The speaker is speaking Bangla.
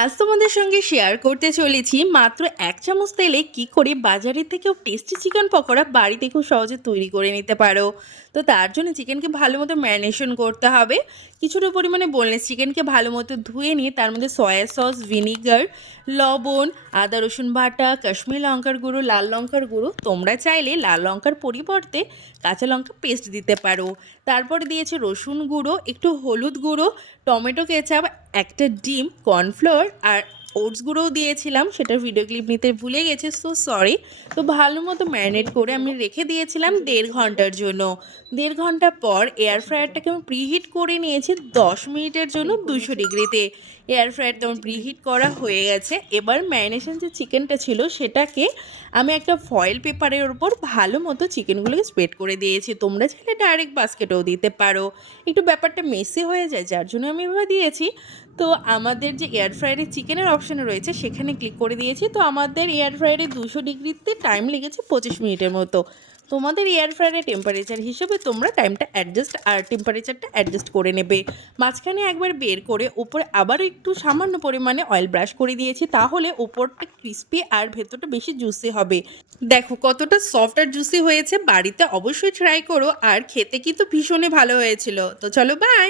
আজ তোমাদের সঙ্গে শেয়ার করতে চলেছি মাত্র ১ চামচ তেলে কি করে বাজারের থেকেও টেস্টি চিকেন পকোড়া বাড়িতে খুব সহজে তৈরি করে নিতে পারো। তো তার জন্য চিকেনকে ভালো মতো ম্যারিনেশন করতে হবে। কিছুটা পরিমাণে বোনলেস চিকেনকে ভালো মতো ধুয়ে নিয়ে তার মধ্যে সয়া সস, ভিনিগার, লবণ, আদা রসুন বাটা, কাশ্মীরি লঙ্কার গুঁড়ো, লাল লঙ্কার গুঁড়ো, তোমরা চাইলে লাল লঙ্কার পরিবর্তে কাঁচা লঙ্কা পেস্ট দিতে পারো। তারপরে দিয়েছে রসুন গুঁড়ো, একটু হলুদ গুঁড়ো, টমেটো কেচাপ, একটা ডিম, কর্নফ্লোর আর ওটস গুঁড়োও দিয়েছিলাম, সেটার ভিডিও ক্লিপ নিতে ভুলে গেছি, সো সরি। তো ভালো মতো ম্যারিনেট করে আমি রেখে দিয়েছিলাম ১.৫ ঘন্টার জন্য। ১.৫ ঘন্টা পর এয়ার ফ্রায়ারটাকে আমি প্রিহিট করে নিয়েছি ১০ মিনিটের জন্য ২০০ ডিগ্রিতে। এয়ার ফ্রায়ার তো আমার প্রিহিট করা হয়ে গেছে। এবার ম্যারিনেশন যে চিকেনটা ছিল সেটাকে আমি একটা ফয়েল পেপারের ওপর ভালো মতো চিকেনগুলোকে স্প্রেড করে দিয়েছি। তোমরা চাইলে ডাইরেক্ট বাস্কেটেও দিতে পারো। একটু ব্যাপারটা মেসি হয়ে যায়, যার জন্য আমি এভাবে দিয়েছি। তো আমাদের যে এয়ার ফ্রায়ারে চিকেনের অপশান রয়েছে সেখানে ক্লিক করে দিয়েছি। তো আমাদের এয়ার ফ্রায়ারে ২০০ ডিগ্রিতে টাইম লেগেছে ২৫ মিনিটের মতো। তোমাদের এয়ার ফ্রায়ারের টেম্পারেচার হিসেবে তোমরা টাইমটা অ্যাডজাস্ট আর টেম্পারেচারটা অ্যাডজাস্ট করে নেবে। মাঝখানে একবার বের করে ওপরে আবারও একটু সামান্য পরিমাণে অয়েল ব্রাশ করে দিয়েছি, তাহলে ওপরটা ক্রিস্পি আর ভেতরটা বেশি জুসি হবে। দেখো কতটা সফট আর জুসি হয়েছে। বাড়িতে অবশ্যই ট্রাই করো, আর খেতে কিন্তু ভীষণই ভালো হয়েছিল। তো চলো, বাই।